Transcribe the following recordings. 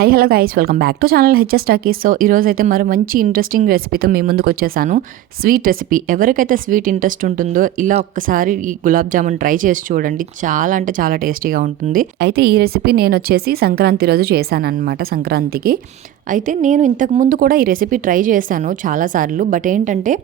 Hi hello guys, welcome back to channel HS talkies. So ఈరోజు అయితే మరి మంచి ఇంట్రెస్టింగ్ రెసిపీతో మీ ముందుకు వచ్చేసాను. Sweet recipe. ఎవరికైతే స్వీట్ ఇంట్రెస్ట్ ఉంటుందో ఇలా ఒక్కసారి ఈ గులాబ్ జామున్ ట్రై చేసి చూడండి. చాలా అంటే చాలా టేస్టీగా ఉంటుంది. అయితే ఈ రెసిపీ నేను వచ్చేసి సంక్రాంతి రోజు చేశాను అనమాట. సంక్రాంతికి అయితే నేను ఇంతకు ముందు కూడా ఈ రెసిపీ ట్రై చేశాను చాలాసార్లు. బట్ ఏంటంటే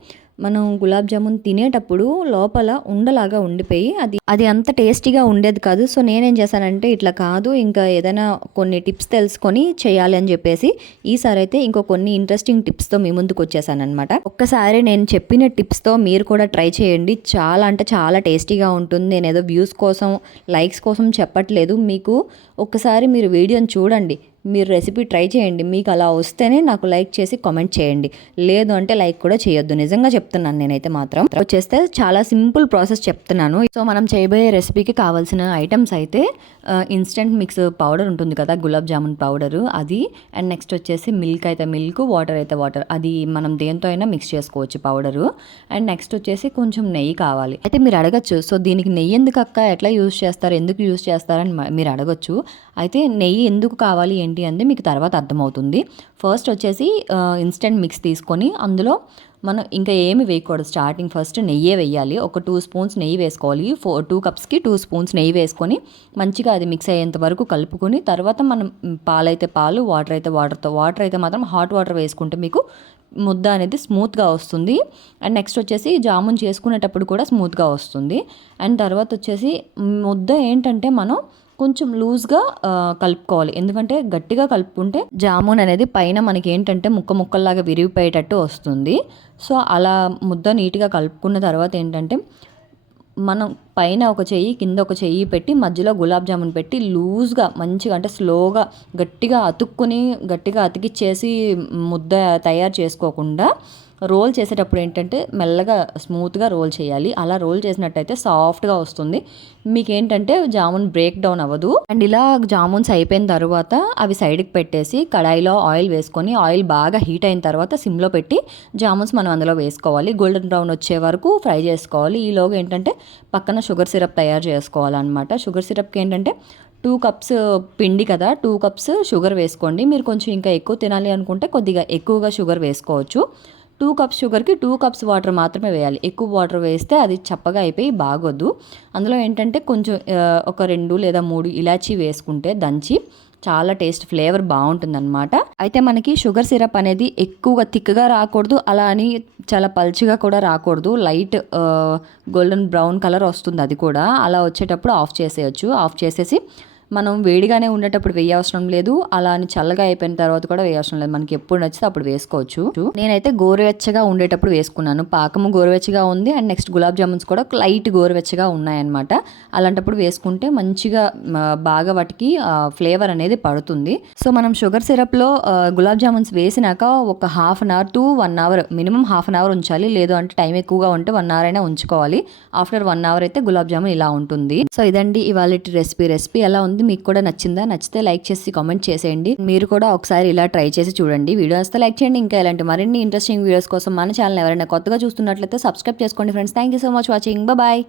మనం గులాబ్ జామున్ తినేటప్పుడు లోపల ఉండలాగా ఉండిపోయి అది అంత టేస్టీగా ఉండేది కాదు. సో నేనేం చేశానంటే ఇట్లా కాదు, ఇంకా ఏదైనా కొన్ని టిప్స్ తెలుసుకొని చేయాలి అని చెప్పేసి ఈసారి అయితే ఇంకో కొన్ని ఇంట్రెస్టింగ్ టిప్స్తో మీ ముందుకు వచ్చేసాను అనమాట. ఒక్కసారి నేను చెప్పిన టిప్స్తో మీరు కూడా ట్రై చేయండి. చాలా అంటే చాలా టేస్టీగా ఉంటుంది. నేను ఏదో వ్యూస్ కోసం లైక్స్ కోసం చెప్పట్లేదు. మీకు ఒక్కసారి మీరు వీడియోని చూడండి, మీరు రెసిపీ ట్రై చేయండి. మీకు అలా వస్తేనే నాకు లైక్ చేసి కామెంట్ చేయండి. లేదు అంటే లైక్ కూడా చేయొద్దు. నిజంగా చెప్తున్నాను. నేనైతే మాత్రం వచ్చేస్తే చాలా సింపుల్ ప్రాసెస్ చెప్తున్నాను. సో మనం చేయబోయే రెసిపీకి కావాల్సిన ఐటమ్స్ అయితే ఇన్స్టెంట్ మిక్స్ పౌడర్ ఉంటుంది కదా, గులాబ్ జామున్ పౌడరు అది. అండ్ నెక్స్ట్ వచ్చేసి మిల్క్ అయితే మిల్క్, వాటర్ అయితే వాటర్. అది మనం దేంతో అయినా మిక్స్ చేసుకోవచ్చు పౌడరు. అండ్ నెక్స్ట్ వచ్చేసి కొంచెం నెయ్యి కావాలి. అయితే మీరు అడగచ్చు, సో దీనికి నెయ్యి ఎందుకు అక్క, ఎట్లా యూజ్ చేస్తారు, ఎందుకు యూజ్ చేస్తారని మీరు అడగచ్చు. అయితే నెయ్యి ఎందుకు కావాలి ఏంటి అంటే మీకు తర్వాత అర్థమవుతుంది. ఫస్ట్ వచ్చేసి ఇన్స్టెంట్ మిక్స్ తీసుకొని అందులో మనం ఇంకా ఏమి వేయకూడదు. స్టార్టింగ్ ఫస్ట్ నెయ్యే వేయాలి. ఒక 2 స్పూన్స్ నెయ్యి వేసుకోవాలి. 2 కప్స్కి 2 స్పూన్స్ నెయ్యి వేసుకొని మంచిగా అది మిక్స్ అయ్యేంత వరకు కలుపుకొని తర్వాత మనం పాలైతే పాలు, వాటర్ అయితే వాటర్తో. వాటర్ అయితే మాత్రం హాట్ వాటర్ వేసుకుంటే మీకు ముద్ద అనేది స్మూత్గా వస్తుంది. అండ్ నెక్స్ట్ వచ్చేసి జామున్ చేసుకునేటప్పుడు కూడా స్మూత్గా వస్తుంది. అండ్ తర్వాత వచ్చేసి ముద్ద ఏంటంటే మనం కొంచెం లూజ్గా కలుపుకోవాలి. ఎందుకంటే గట్టిగా కలుపుకుంటే జామున్ అనేది పైన మనకి ఏంటంటే ముక్కల్లాగా విరిగిపోయేటట్టు వస్తుంది. సో అలా ముద్ద నీట్గా కలుపుకున్న తర్వాత ఏంటంటే మనం పైన ఒక చెయ్యి కింద ఒక చెయ్యి పెట్టి మధ్యలో గులాబ్ జామున్ పెట్టి లూజ్గా మంచిగా అంటే స్లోగా గట్టిగా గట్టిగా అతికిచ్చేసి ముద్ద తయారు చేసుకోకుండా రోల్ చేసేటప్పుడు ఏంటంటే మెల్లగా స్మూత్గా రోల్ చేయాలి. అలా రోల్ చేసినట్టయితే సాఫ్ట్గా వస్తుంది. మీకు ఏంటంటే జామున్ బ్రేక్ డౌన్ అవ్వదు. అండ్ ఇలా జామున్స్ అయిపోయిన తర్వాత అవి సైడ్కి పెట్టేసి కడాయిలో ఆయిల్ వేసుకొని ఆయిల్ బాగా హీట్ అయిన తర్వాత సిమ్లో పెట్టి జామున్స్ మనం అందులో వేసుకోవాలి. గోల్డెన్ బ్రౌన్ వచ్చే వరకు ఫ్రై చేసుకోవాలి. ఈలోగా ఏంటంటే పక్కన షుగర్ సిరప్ తయారు చేసుకోవాలన్నమాట. షుగర్ సిరప్కి ఏంటంటే 2 కప్స్ పిండి కదా, 2 కప్స్ షుగర్ వేసుకోండి. మీరు కొంచెం ఇంకా ఎక్కువ తినాలి అనుకుంటే కొద్దిగా ఎక్కువగా షుగర్ వేసుకోవచ్చు. 2 కప్స్ షుగర్కి 2 కప్స్ వాటర్ మాత్రమే వేయాలి. ఎక్కువ వాటర్ వేస్తే అది చప్పగా అయిపోయి బాగోదు. అందులో ఏంటంటే కొంచెం ఒక 2 లేదా 3 ఇలాచీ వేసుకుంటే దంచి చాలా టేస్ట్ ఫ్లేవర్ బాగుంటుందన్నమాట. అయితే మనకి షుగర్ సిరప్ అనేది ఎక్కువగా థిక్గా రాకూడదు, అలా అని చాలా పల్చిగా కూడా రాకూడదు. లైట్ గోల్డెన్ బ్రౌన్ కలర్ వస్తుంది. అది కూడా అలా వచ్చేటప్పుడు ఆఫ్ చేసేయచ్చు. ఆఫ్ చేసేసి మనం వేడిగానే ఉండేటప్పుడు వేయవసరం లేదు, అలా అని చల్లగా అయిపోయిన తర్వాత కూడా వేయవసరం లేదు. మనకి ఎప్పుడు నచ్చితే అప్పుడు వేసుకోవచ్చు. నేనైతే గోరువెచ్చగా ఉండేటప్పుడు వేసుకున్నాను. పాకము గోరువెచ్చగా ఉంది. అండ్ నెక్స్ట్ గులాబ్ జామున్స్ కూడా లైట్ గోరువెచ్చగా ఉన్నాయన్నమాట. అలాంటప్పుడు వేసుకుంటే మంచిగా బాగా వాటికి ఫ్లేవర్ అనేది పడుతుంది. సో మనం షుగర్ సిరప్లో గులాబ్ జామున్స్ వేసినాక ఒక 1/2 hour to 1 hour, minimum 1/2 hour ఉంచాలి. లేదు అంటే టైం ఎక్కువగా ఉంటే 1 అవర్ అయినా ఉంచుకోవాలి. ఆఫ్టర్ 1 అవర్ అయితే గులాబ్ జామున్ ఇలా ఉంటుంది. సో ఇదండి ఇవాళ రెసిపీ ఎలా ఉంది, మీకు కూడా నచ్చిందా? నచ్చితే లైక్ చేసి కామెంట్ చేసేయండి. మీరు కూడా ఒకసారి ఇలా ట్రై చేసి చూడండి. వీడియో వస్తే లైక్ చేయండి. ఇంకా ఇలాంటి మరిన్ని ఇంట్రెస్టింగ్ వీడియోస్ కోసం మన ఛానల్ ఎవరైనా కొత్తగా చూస్తున్నట్లయితే సబ్స్క్రైబ్ చేసుకోండి friends. Thank you so much watching. Bye.